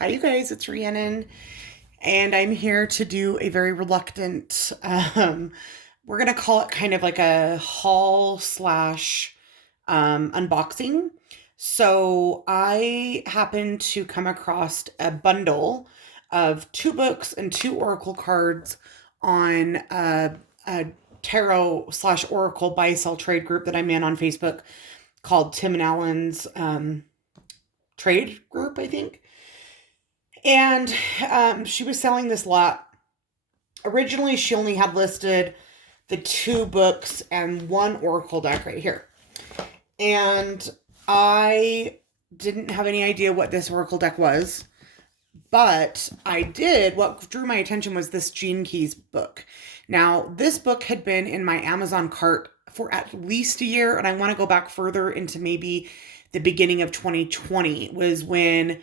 Hi, you guys. It's Rhiannon, and I'm here to do a very reluctant. We're gonna call it kind of like a haul slash unboxing. So I happened to come across a bundle of two books and two oracle cards on a tarot slash oracle buy sell trade group that I'm in on Facebook called Tim and Allen's trade group, I think. And she was selling this lot. Originally, she only had listed the two books and one oracle deck right here. And I didn't have any idea what this oracle deck was, but I did. What drew my attention was this Gene Keys book. Now, this book had been in my Amazon cart for at least a year, and I want to go back further into maybe the beginning of 2020 was when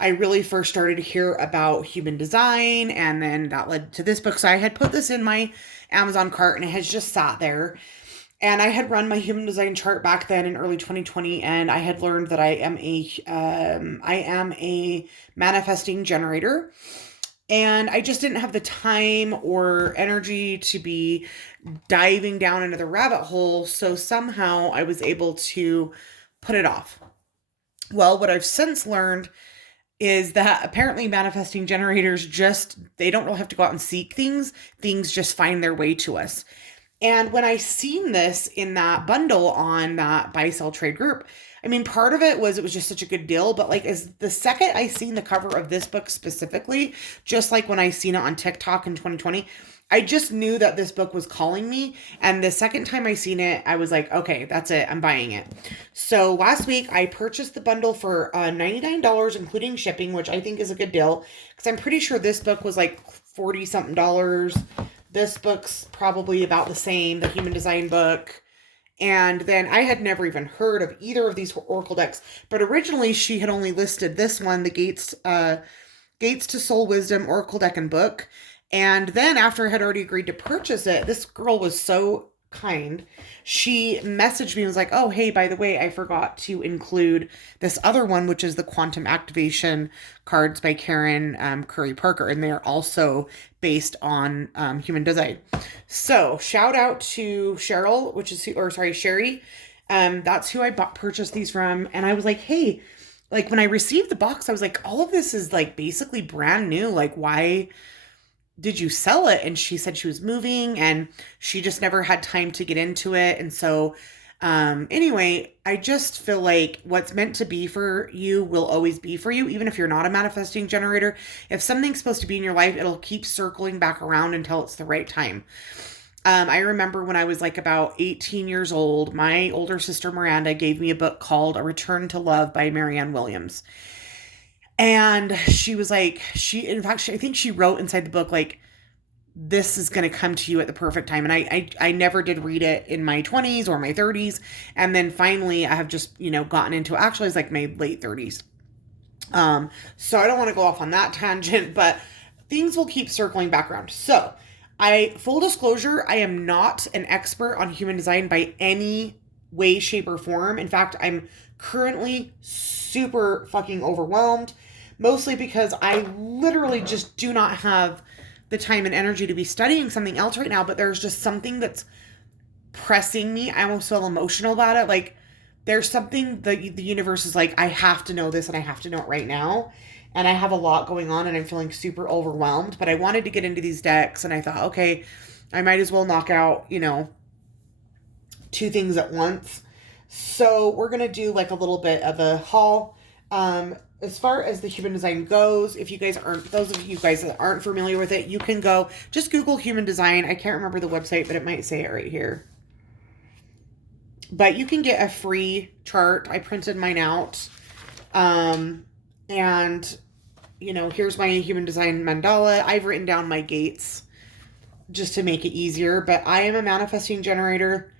I really first started to hear about human design, and then that led to this book. So I had put this in my Amazon cart and it has just sat there. And I had run my human design chart back then in early 2020, and I had learned that I am a manifesting generator. And I just didn't have the time or energy to be diving down into the rabbit hole. So somehow I was able to put it off. Well, what I've since learned is that apparently manifesting generators they don't really have to go out and seek things just find their way to us. And when I seen this in that bundle on that buy sell trade group, I mean, part of it was just such a good deal, but like as the second I seen the cover of this book specifically, just like when I seen it on TikTok in 2020, I just knew that this book was calling me. And the second time I seen it, I was like, okay, that's it. I'm buying it. So last week I purchased the bundle for $99, including shipping, which I think is a good deal because I'm pretty sure this book was like 40 something dollars. This book's probably about the same, the human design book. And then I had never even heard of either of these oracle decks, but originally she had only listed this one, the Gates to Soul Wisdom Oracle deck and book. And then after I had already agreed to purchase it, this girl was so kind. She messaged me and was like, oh, hey, by the way, I forgot to include this other one, which is the Quantum Activation cards by Karen Curry Parker. And they're also based on human design. So shout out to Cheryl, Sherry. That's who I purchased these from. And I was like, hey, like when I received the box, I was like, all of this is like basically brand new. Like, why did you sell it? And she said she was moving and she just never had time to get into it. And so, anyway, I just feel like what's meant to be for you will always be for you, even if you're not a manifesting generator. If something's supposed to be in your life, it'll keep circling back around until it's the right time. I remember when I was like about 18 years old, my older sister Miranda gave me a book called A Return to Love by Marianne Williams. And she was like, I think she wrote inside the book, like, this is going to come to you at the perfect time. And I never did read it in my 20s or my 30s. And then finally I have just, gotten into it. Actually, it's like my late 30s. So I don't want to go off on that tangent, but things will keep circling back around. So full disclosure, I am not an expert on human design by any way, shape, or form. In fact, I'm currently super fucking overwhelmed, mostly because I literally just do not have the time and energy to be studying something else right now, but there's just something that's pressing me. I almost feel emotional about it. Like there's something that the universe is like, I have to know this and I have to know it right now. And I have a lot going on and I'm feeling super overwhelmed, but I wanted to get into these decks and I thought, okay, I might as well knock out, two things at once. So we're going to do like a little bit of a haul. As far as the human design goes, those of you guys that aren't familiar with it, you can just Google human design. I can't remember the website, but it might say it right here. But you can get a free chart. I printed mine out. And, here's my human design mandala. I've written down my gates just to make it easier, but I am a manifesting generator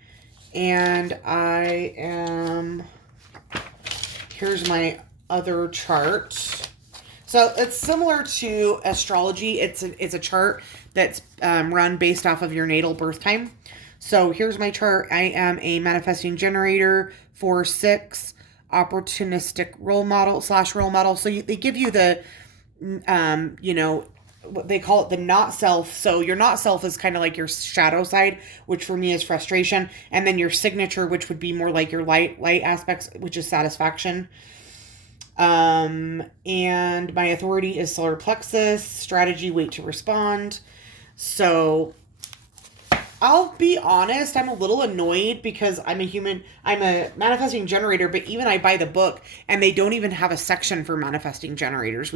and here's my other chart. So it's similar to astrology. It's a chart that's run based off of your natal birth time. So here's my chart. I am a manifesting generator 4/6 opportunistic role model. So they give you the you know, what they call it the not self. So your not self is kind of like your shadow side, which for me is frustration. And then your signature, which would be more like your light aspects, which is satisfaction. And my authority is solar plexus, strategy, wait to respond. So I'll be honest, I'm a little annoyed because I'm a manifesting generator, but even I buy the book and they don't even have a section for manifesting generators.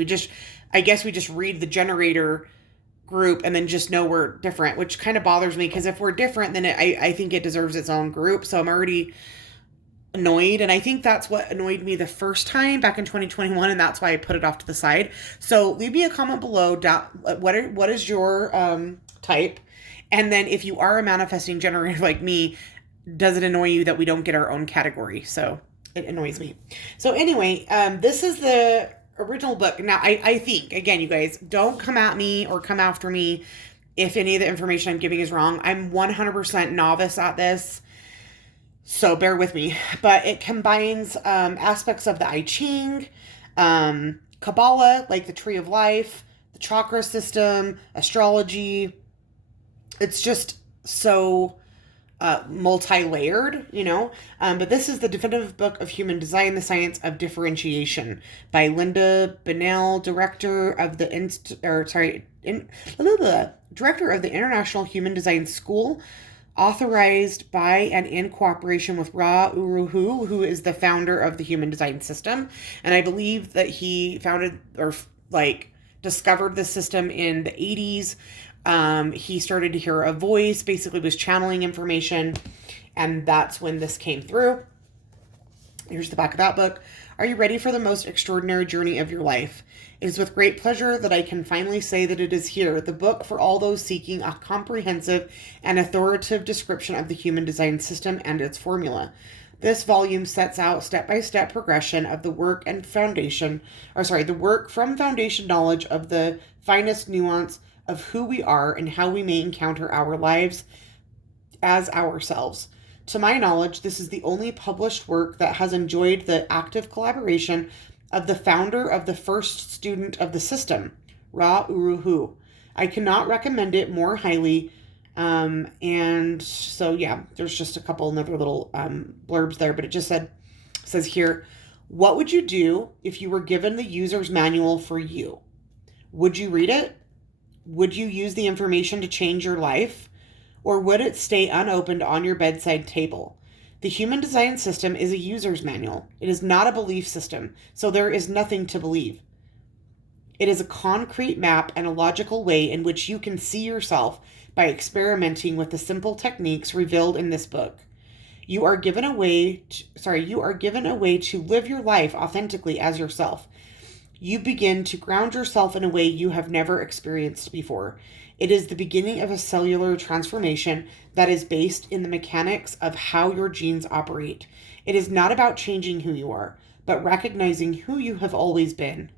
I guess we just read the generator group and then just know we're different, which kind of bothers me because if we're different, then I think it deserves its own group. So I'm already annoyed. And I think that's what annoyed me the first time back in 2021. And that's why I put it off to the side. So leave me a comment below. What is your type? And then if you are a manifesting generator like me, does it annoy you that we don't get our own category? So it annoys me. So anyway, this is the original book. Now, I think, again, you guys, don't come at me or come after me if any of the information I'm giving is wrong. I'm 100% novice at this, so bear with me. But it combines aspects of the I Ching, Kabbalah, like the Tree of Life, the chakra system, astrology. It's just so multi-layered, you know. But this is the definitive book of human design, the science of differentiation, by Linda Bennell, director of the director of the International Human Design School, authorized by and in cooperation with Ra Uru Hu, who is the founder of the Human Design System. And I believe that he founded or discovered the system in the 80s. He started to hear a voice, basically was channeling information, and that's when this came through. Here's the back of that book. Are you ready for the most extraordinary journey of your life? It is with great pleasure that I can finally say that it is here, the book for all those seeking a comprehensive and authoritative description of the human design system and its formula. This volume sets out step-by-step progression of the work from foundation knowledge of the finest nuance of who we are and how we may encounter our lives as ourselves. To my knowledge, this is the only published work that has enjoyed the active collaboration of the founder of the first student of the system, Ra Uru Hu. I cannot recommend it more highly. And so, yeah, there's just a couple another little blurbs there, but it just says here, what would you do if you were given the user's manual for you? Would you read it? Would you use the information to change your life? Or would it stay unopened on your bedside table? The human design system is a user's manual. It is not a belief system, so there is nothing to believe. It is a concrete map and a logical way in which you can see yourself by experimenting with the simple techniques revealed in this book. You are given a way to live your life authentically as yourself. You begin to ground yourself in a way you have never experienced before. It is the beginning of a cellular transformation that is based in the mechanics of how your genes operate. It is not about changing who you are, but recognizing who you have always been.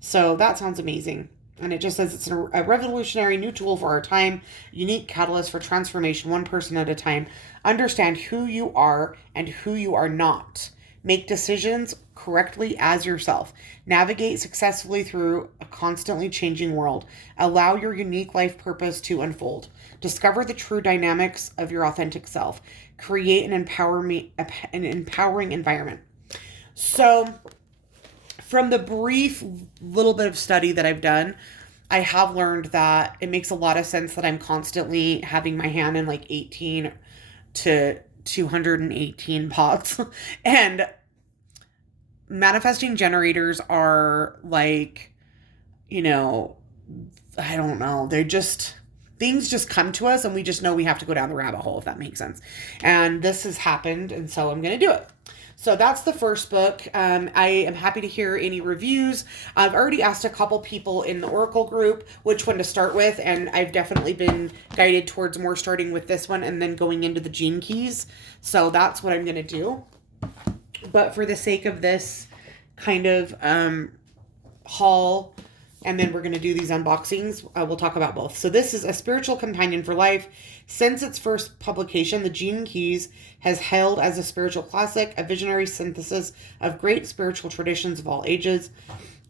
So that sounds amazing. And it just says it's a revolutionary new tool for our time, unique catalyst for transformation, one person at a time. Understand who you are and who you are not. Make decisions correctly as yourself. Navigate successfully through a constantly changing world. Allow your unique life purpose to unfold. Discover the true dynamics of your authentic self. Create an empowering environment. So, from the brief little bit of study that I've done, I have learned that it makes a lot of sense that I'm constantly having my hand in like 18 to 218 pots. And manifesting generators are like, I don't know. Things just come to us and we just know we have to go down the rabbit hole, if that makes sense. And this has happened, and so I'm going to do it. So that's the first book. I am happy to hear any reviews. I've already asked a couple people in the Oracle group which one to start with, and I've definitely been guided towards more starting with this one and then going into the gene keys. So that's what I'm going to do. But for the sake of this kind of haul, and then we're going to do these unboxings, we'll talk about both. So this is a spiritual companion for life. Since its first publication, the Gene Keys has hailed as a spiritual classic, a visionary synthesis of great spiritual traditions of all ages.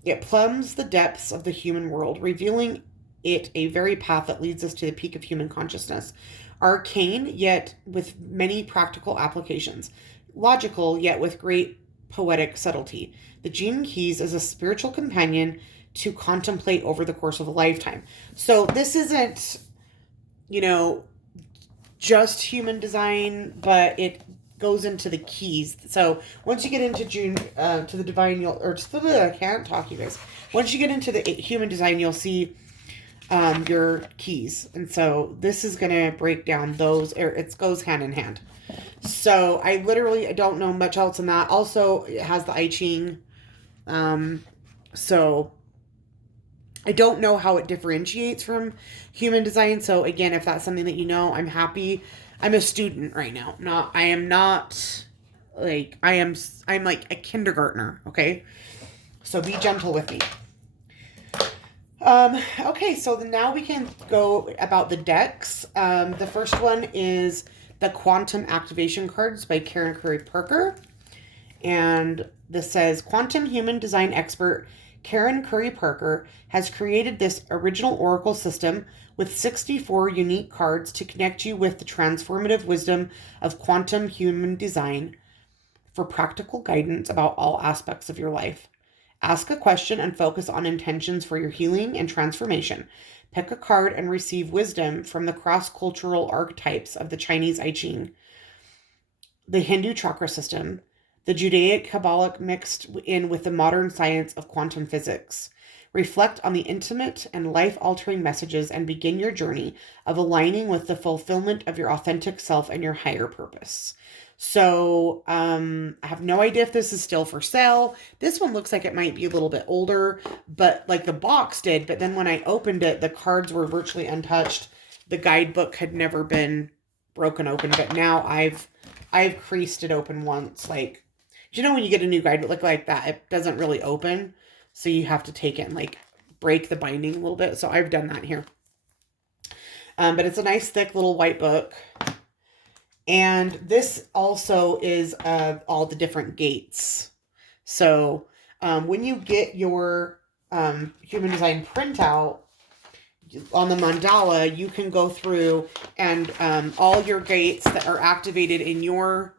It plumbs the depths of the human world, revealing it a very path that leads us to the peak of human consciousness. Arcane, yet with many practical applications. Logical, yet with great poetic subtlety. The Gene Keys is a spiritual companion to contemplate over the course of a lifetime. So this isn't, you know, just human design, but it goes into the keys. So once you get into June, to the divine, I can't talk, you guys. Once you get into the human design, you'll see your keys. And so this is going to break down those, it goes hand in hand. So I literally don't know much else in that. Also, it has the I Ching. So I don't know how it differentiates from human design. So again, if that's something that you know, I'm happy. I'm a student right now. I'm like a kindergartner. Okay. So be gentle with me. Okay. So now we can go about the decks. The first one is the Quantum Activation Cards by Karen Curry Parker. And this says, Quantum Human Design Expert Karen Curry Parker has created this original oracle system with 64 unique cards to connect you with the transformative wisdom of quantum human design for practical guidance about all aspects of your life. Ask a question and focus on intentions for your healing and transformation. Pick a card and receive wisdom from the cross-cultural archetypes of the Chinese I Ching, the Hindu chakra system, the Judaic Kabbalic mixed in with the modern science of quantum physics. Reflect on the intimate and life-altering messages and begin your journey of aligning with the fulfillment of your authentic self and your higher purpose. So, I have no idea if this is still for sale. This one looks like it might be a little bit older, but like the box did. But then when I opened it, the cards were virtually untouched. The guidebook had never been broken open, but now I've creased it open once. Like, you know, when you get a new guidebook like that, it doesn't really open. So you have to take it and like break the binding a little bit. So I've done that here. But it's a nice thick little white book. And this also is all the different gates. So when you get your human design printout on the mandala, you can go through and all your gates that are activated in your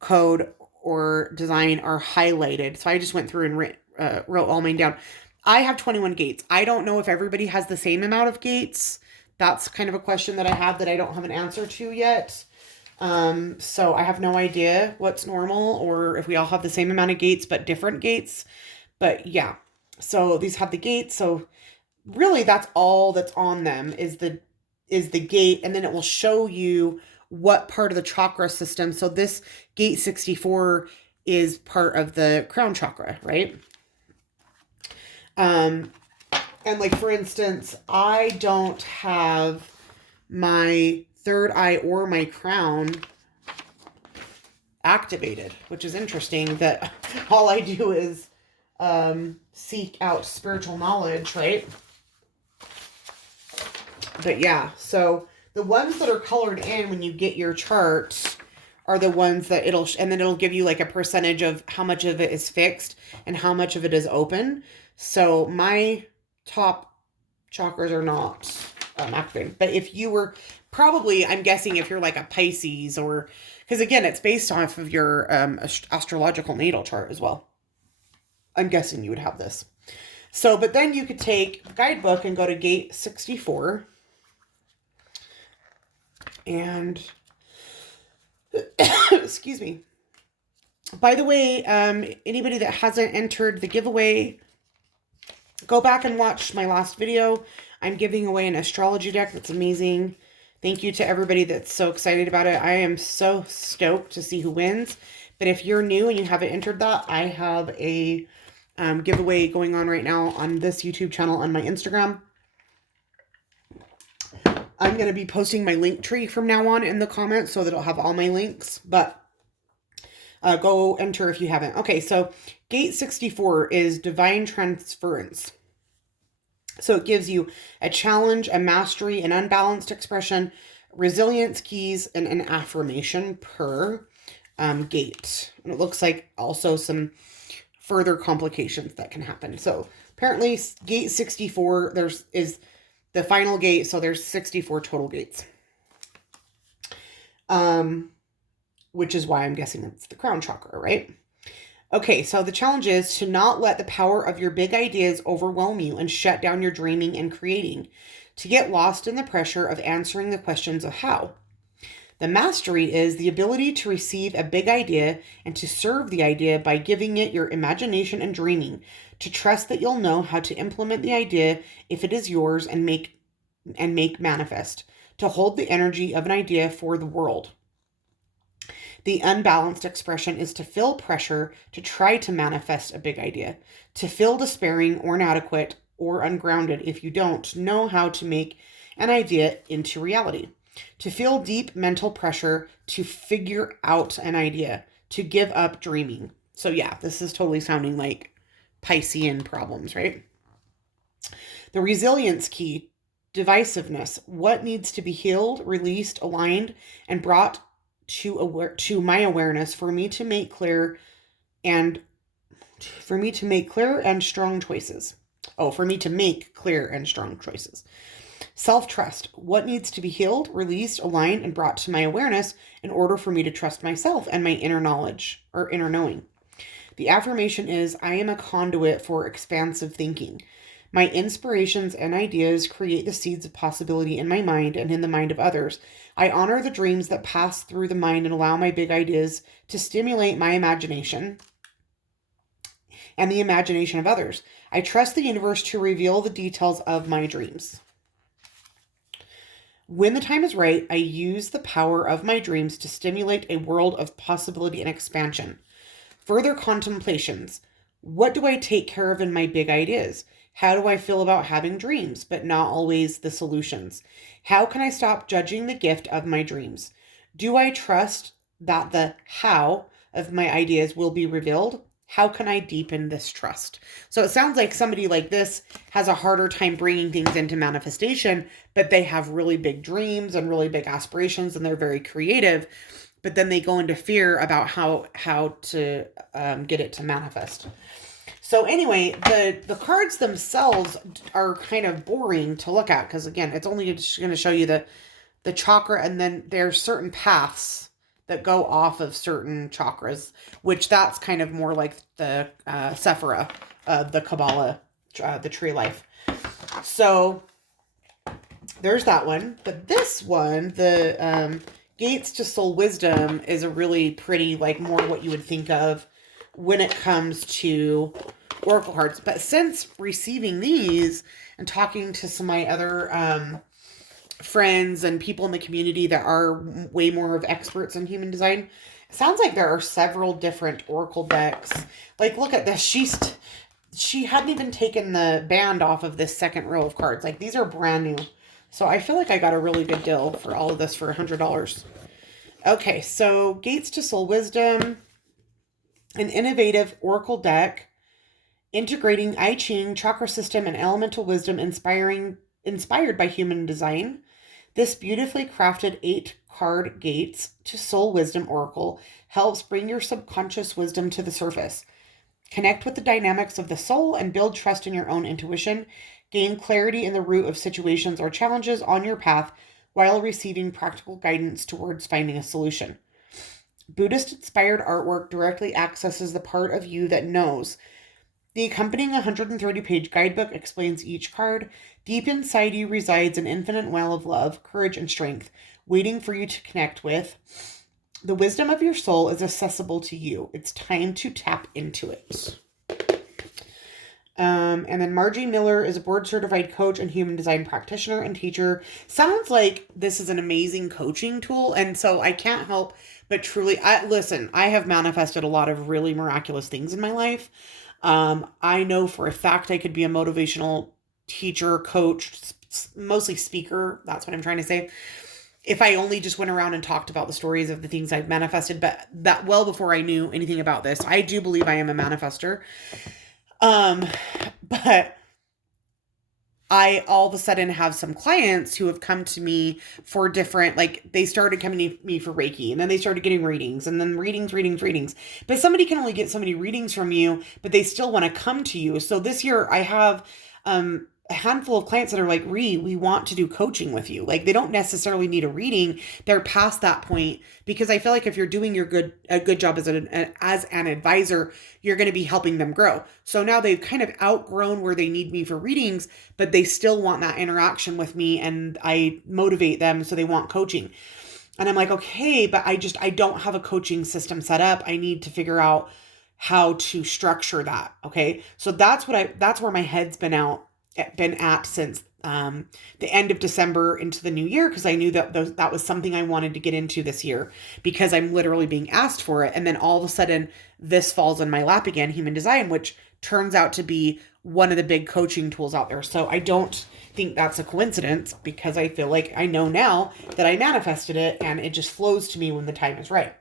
code or design are highlighted. So I just went through and wrote all mine down. I have 21 gates. I don't know if everybody has the same amount of gates. That's kind of a question that I have that I don't have an answer to yet. So I have no idea what's normal or if we all have the same amount of gates, but different gates. But yeah, so these have the gates. So really that's all that's on them is the gate. And then it will show you what part of the chakra system. So this gate 64 is part of the crown chakra, right? And like, for instance, I don't have my third eye or my crown activated, which is interesting that all I do is seek out spiritual knowledge, right? But yeah, so the ones that are colored in when you get your chart are the ones that and then it'll give you like a percentage of how much of it is fixed and how much of it is open. So my top chakras are not activated. But if you were probably, I'm guessing if you're like a Pisces or, because again, it's based off of your astrological natal chart as well. I'm guessing you would have this. So, but then you could take the guidebook and go to gate 64. And, excuse me. By the way, anybody that hasn't entered the giveaway, go back and watch my last video. I'm giving away an astrology deck that's amazing. Thank you to everybody that's so excited about it. I am so stoked to see who wins. But if you're new and you haven't entered that, I have a giveaway going on right now on this YouTube channel on my Instagram. I'm going to be posting my link tree from now on in the comments so that it'll have all my links. But go enter if you haven't. Okay, so gate 64 is divine transference. So it gives you a challenge, a mastery, an unbalanced expression, resilience keys, and an affirmation per gate. And it looks like also some further complications that can happen. So apparently gate 64 is the final gate, so there's 64 total gates. Which is why I'm guessing it's the crown chakra, right? Okay, so the challenge is to not let the power of your big ideas overwhelm you and shut down your dreaming and creating, to get lost in the pressure of answering the questions of how. The mastery is the ability to receive a big idea and to serve the idea by giving it your imagination and dreaming, to trust that you'll know how to implement the idea if it is yours and make manifest, to hold the energy of an idea for the world. The unbalanced expression is to feel pressure to try to manifest a big idea, to feel despairing or inadequate or ungrounded if you don't know how to make an idea into reality, to feel deep mental pressure to figure out an idea, to give up dreaming. So yeah, this is totally sounding like Piscean problems, right? The resilience key, divisiveness, what needs to be healed, released, aligned, and brought to my awareness for me to make clear and strong choices. For me to make clear and strong choices. Self-trust, what needs to be healed, released, aligned, and brought to my awareness in order for me to trust myself and my inner knowledge or inner knowing. The affirmation is, I am a conduit for expansive thinking. My inspirations and ideas create the seeds of possibility in my mind and in the mind of others. I honor the dreams that pass through the mind and allow my big ideas to stimulate my imagination and the imagination of others. I trust the universe to reveal the details of my dreams. When the time is right, I use the power of my dreams to stimulate a world of possibility and expansion. Further contemplations. What do I take care of in my big ideas? How do I feel about having dreams, but not always the solutions? How can I stop judging the gift of my dreams? Do I trust that the how of my ideas will be revealed? How can I deepen this trust? So it sounds like somebody like this has a harder time bringing things into manifestation, but they have really big dreams and really big aspirations and they're very creative, but then they go into fear about how to get it to manifest. So anyway, the cards themselves are kind of boring to look at because, again, it's only just going to show you the chakra, and then there's certain paths that go off of certain chakras, which that's kind of more like the Sephira of the Kabbalah, the tree life. So there's that one. But this one, the Gates to Soul Wisdom, is a really pretty, like more what you would think of when it comes to oracle cards. But since receiving these and talking to some of my other friends and people in the community that are way more of experts in human design, it sounds like there are several different oracle decks. Like, look at this. She hadn't even taken the band off of this second row of cards. Like, these are brand new. So I feel like I got a really good deal for all of this for $100. Okay, so Gates to Soul Wisdom, an innovative oracle deck integrating I Ching, chakra system, and elemental wisdom inspired by human design. This beautifully crafted 8-card Gates to Soul Wisdom oracle helps bring your subconscious wisdom to the surface. Connect with the dynamics of the soul and build trust in your own intuition. Gain clarity in the root of situations or challenges on your path while receiving practical guidance towards finding a solution. Buddhist-inspired artwork directly accesses the part of you that knows. The accompanying 130-page guidebook explains each card. Deep inside you resides an infinite well of love, courage, and strength, waiting for you to connect with. The wisdom of your soul is accessible to you. It's time to tap into it. And then Margie Miller is a board-certified coach and human design practitioner and teacher. Sounds like this is an amazing coaching tool, and so I can't help but truly, I have manifested a lot of really miraculous things in my life. I know for a fact I could be a motivational teacher, coach, mostly speaker. That's what I'm trying to say. If I only just went around and talked about the stories of the things I've manifested, but that well before I knew anything about this, I do believe I am a manifester. But I all of a sudden have some clients who have come to me for different, like they started coming to me for Reiki, and then they started getting readings, and then readings. But somebody can only get so many readings from you, but they still want to come to you. So this year I have a handful of clients that are like, we want to do coaching with you. Like they don't necessarily need a reading. They're past that point, because I feel like if you're doing a good job as an advisor, you're going to be helping them grow. So now they've kind of outgrown where they need me for readings, but they still want that interaction with me, and I motivate them so they want coaching. And I'm like, okay, but I don't have a coaching system set up. I need to figure out how to structure that. Okay. So that's where my head's been at since the end of December into the new year, because I knew that was something I wanted to get into this year, because I'm literally being asked for it. And then all of a sudden this falls in my lap again, human design, which turns out to be one of the big coaching tools out there. So I don't think that's a coincidence, because I feel like I know now that I manifested it, and it just flows to me when the time is right.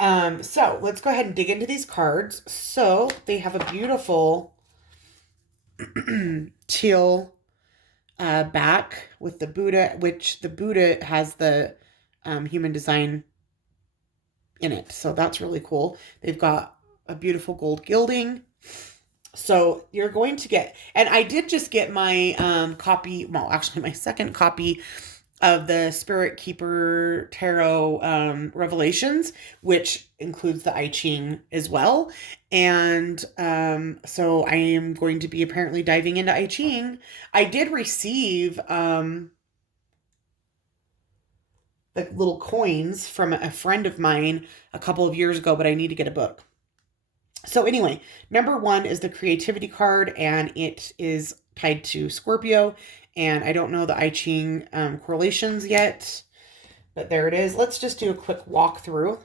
So let's go ahead and dig into these cards. So they have a beautiful teal back with the Buddha, which the Buddha has the human design in it. So that's really cool. They've got a beautiful gold gilding. So you're going to get, and I did just get my copy, well, actually my second copy of the Spirit Keeper Tarot Revelations, which includes the I Ching as well. And so I am going to be apparently diving into I Ching. I did receive the little coins from a friend of mine a couple of years ago, but I need to get a book. So anyway, number 1 is the creativity card, and it is tied to Scorpio. And I don't know the I Ching correlations yet, but there it is. Let's just do a quick walkthrough.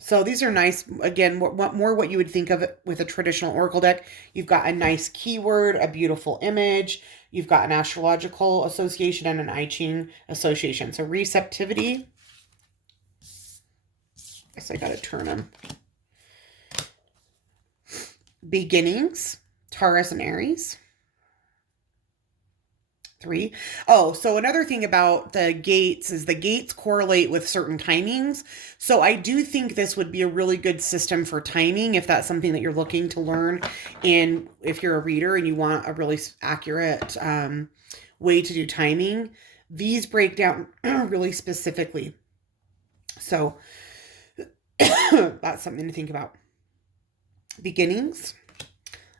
So these are nice. Again, more what you would think of it with a traditional oracle deck. You've got a nice keyword, a beautiful image. You've got an astrological association and an I Ching association. So receptivity. I guess I got to turn them. Beginnings, Taurus and Aries. 3. Oh, so another thing about the gates is the gates correlate with certain timings. So I do think this would be a really good system for timing, if that's something that you're looking to learn. And if you're a reader and you want a really accurate way to do timing, these break down really specifically. So that's something to think about. Beginnings.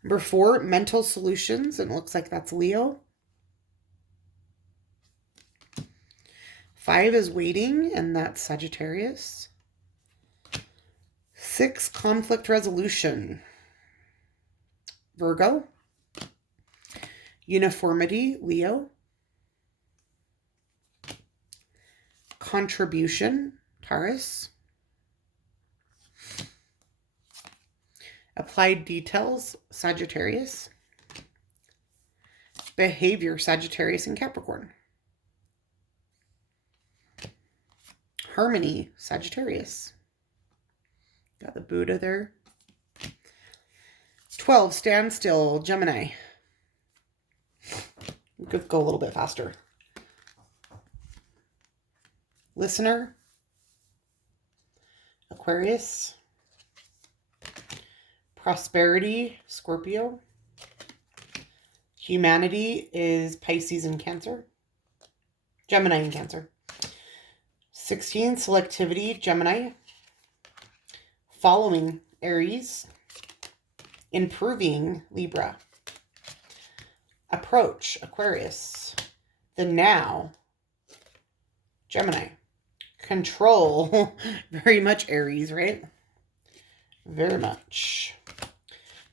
Number 4, mental solutions. And it looks like that's Leo. 5 is waiting, and that's Sagittarius. 6, conflict resolution. Virgo. Uniformity, Leo. Contribution, Taurus. Applied details, Sagittarius. Behavior, Sagittarius and Capricorn. Harmony, Sagittarius. Got the Buddha there. 12, standstill, Gemini. We could go a little bit faster. Listener, Aquarius. Prosperity, Scorpio. Humanity is Pisces and Cancer. Gemini and Cancer. 16, selectivity, Gemini. Following, Aries. Improving, Libra. Approach, Aquarius. The now, Gemini. Control, very much Aries, right? Very much.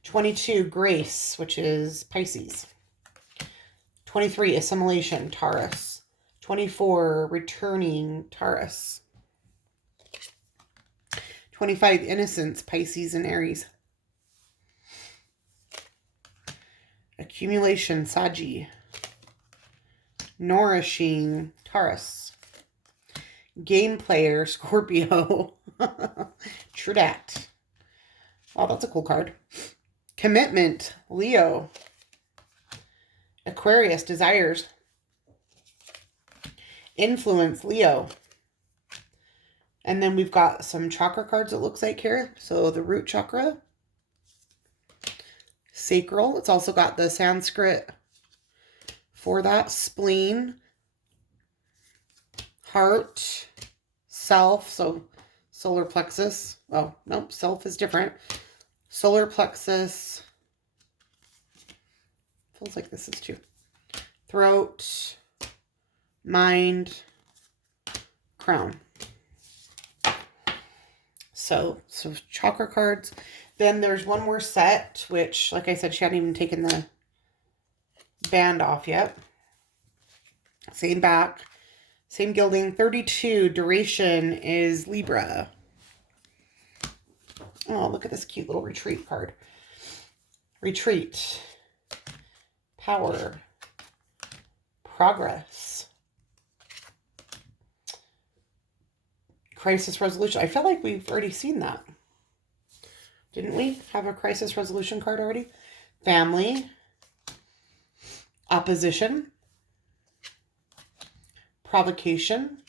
22, grace, which is Pisces. 23, assimilation, Taurus. 24, returning, Taurus. 25, innocence, Pisces and Aries. Accumulation, Saggy. Nourishing, Taurus. Game player, Scorpio. True dat. Oh, that's a cool card. Commitment, Leo. Aquarius, desires. Influence, Leo. And then we've got some chakra cards, it looks like here. So the root chakra. Sacral. It's also got the Sanskrit for that. Spleen. Heart. Self. So solar plexus. Oh, nope. Self is different. Solar plexus. Feels like this is too. Throat. Mind. Crown. So chakra cards. Then there's one more set, which, like I said, she hadn't even taken the band off yet. Same back, same gilding. 32, duration is Libra. Oh, look at this cute little retreat card. Retreat. Power. Progress. Crisis resolution. I feel like we've already seen that. Didn't we have a crisis resolution card already? Family. Opposition. Provocation.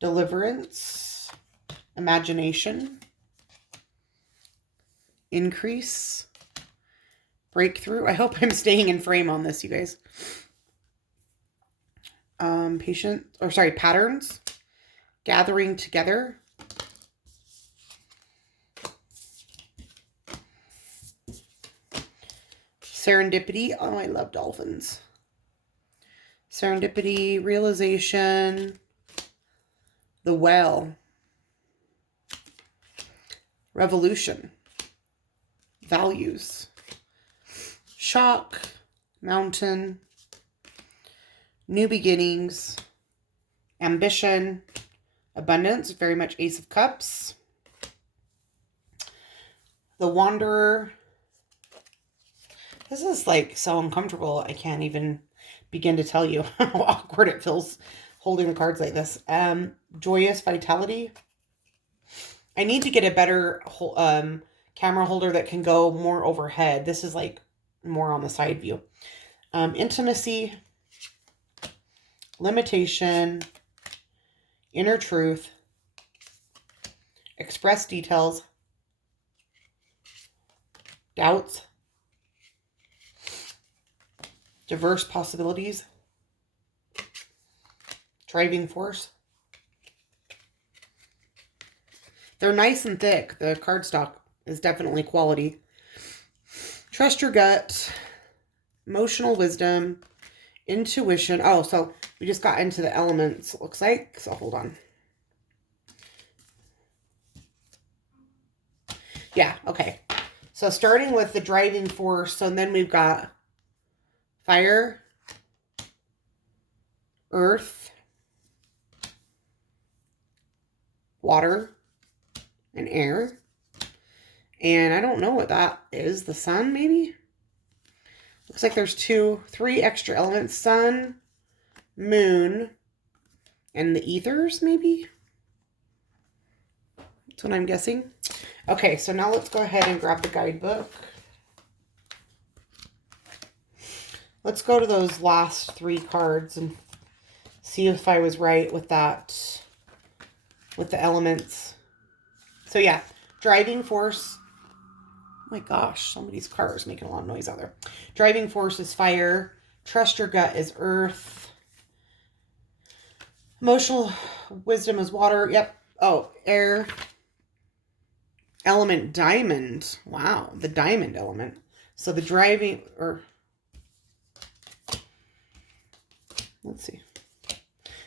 Deliverance. Imagination. Increase. Breakthrough. I hope I'm staying in frame on this, you guys. Patterns. Gathering together. Serendipity. Oh, I love dolphins. Serendipity, realization, the well, revolution, values, shock, mountain, new beginnings, ambition, abundance, very much Ace of Cups, the wanderer. This is like so uncomfortable. I can't even begin to tell you how awkward it feels holding the cards like this. Joyous vitality. I need to get a better camera holder that can go more overhead. This is like more on the side view. Intimacy. Limitation. Inner truth. Express details. Doubts. Diverse possibilities. Driving force. They're nice and thick. The cardstock is definitely quality. Trust your gut. Emotional wisdom. Intuition. Oh, so we just got into the elements, it looks like. So hold on. Yeah, okay. So starting with the driving force. So then we've got fire, earth, water, and air. And I don't know what that is. The sun, maybe? Looks like there's 3 extra elements. Sun, moon, and the ethers, maybe? That's what I'm guessing. Okay, so now let's go ahead and grab the guidebook. Let's go to those last 3 cards and see if I was right with that, with the elements. So yeah, driving force. Oh my gosh, somebody's car is making a lot of noise out there. Driving force is fire. Trust your gut is earth. Emotional wisdom is water. Yep. Oh, air. Element diamond. Wow, the diamond element. So the driving, or let's see.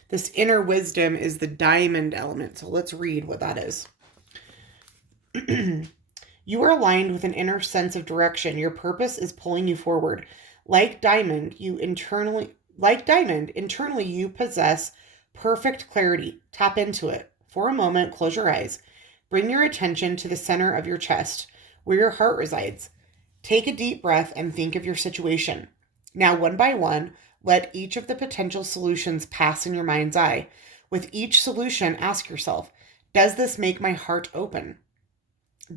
This inner wisdom is the diamond element. So let's read what that is. You are aligned with an inner sense of direction. Your purpose is pulling you forward. Like diamond, internally you possess perfect clarity. Tap into it. For a moment, close your eyes. Bring your attention to the center of your chest, where your heart resides. Take a deep breath and think of your situation. Now, one by one, let each of the potential solutions pass in your mind's eye. With each solution, ask yourself, does this make my heart open?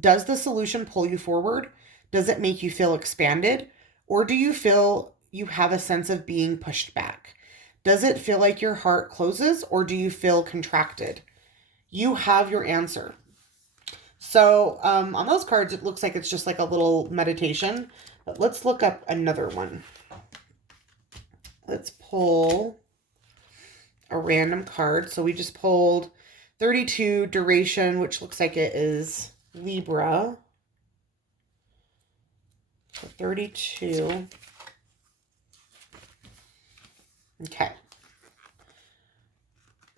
Does the solution pull you forward? Does it make you feel expanded? Or do you feel you have a sense of being pushed back? Does it feel like your heart closes, or do you feel contracted? You have your answer. So on those cards, it looks like it's just like a little meditation. But let's look up another one. Let's pull a random card. So we just pulled 32 duration, which looks like it is Libra. So 32. Okay.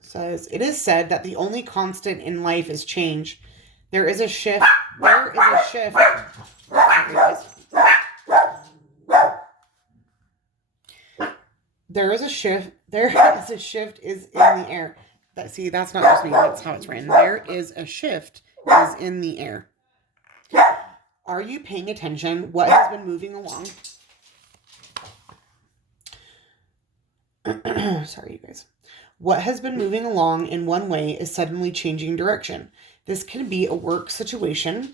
Says, it is said that the only constant in life is change. There is a shift. There is a shift. There is a shift. There is a shift is in the air. See, that's not just me. That's how it's written. There is a shift is in the air. Are you paying attention? What has been moving along? Sorry, you guys. What has been moving along in one way is suddenly changing direction. This can be a work situation,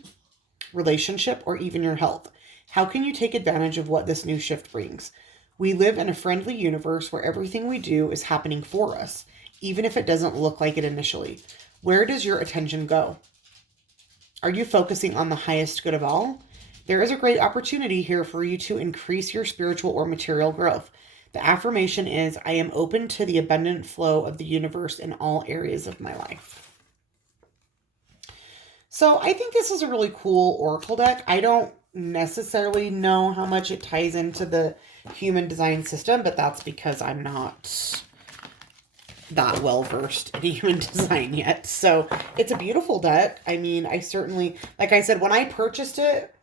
relationship, or even your health. How can you take advantage of what this new shift brings? We live in a friendly universe where everything we do is happening for us, even if it doesn't look like it initially. Where does your attention go? Are you focusing on the highest good of all? There is a great opportunity here for you to increase your spiritual or material growth. The affirmation is, I am open to the abundant flow of the universe in all areas of my life. So I think this is a really cool oracle deck. I don't necessarily know how much it ties into the human design system, but that's because I'm not that well versed in human design yet. So it's a beautiful deck. I mean, I certainly, like I said, when I purchased it,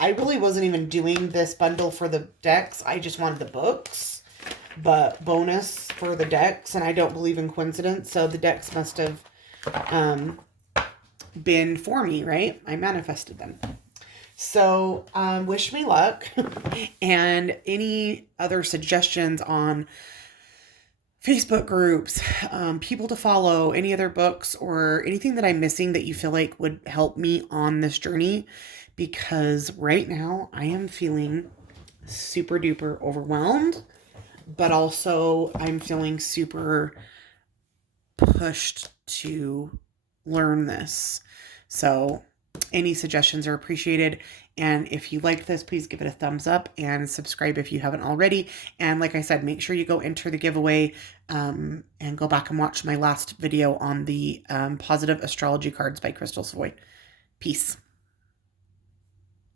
I really wasn't even doing this bundle for the decks. I just wanted the books, but bonus for the decks, and I don't believe in coincidence. So the decks must have been for me, right? I manifested them. So wish me luck. And any other suggestions on Facebook groups, people to follow, any other books, or anything that I'm missing that you feel like would help me on this journey, because right now I am feeling super duper overwhelmed, but also I'm feeling super pushed to learn this. So any suggestions are appreciated. And if you liked this, please give it a thumbs up and subscribe if you haven't already. And like I said, make sure you go enter the giveaway and go back and watch my last video on the Positive Astrology Cards by Crystal Savoy. Peace.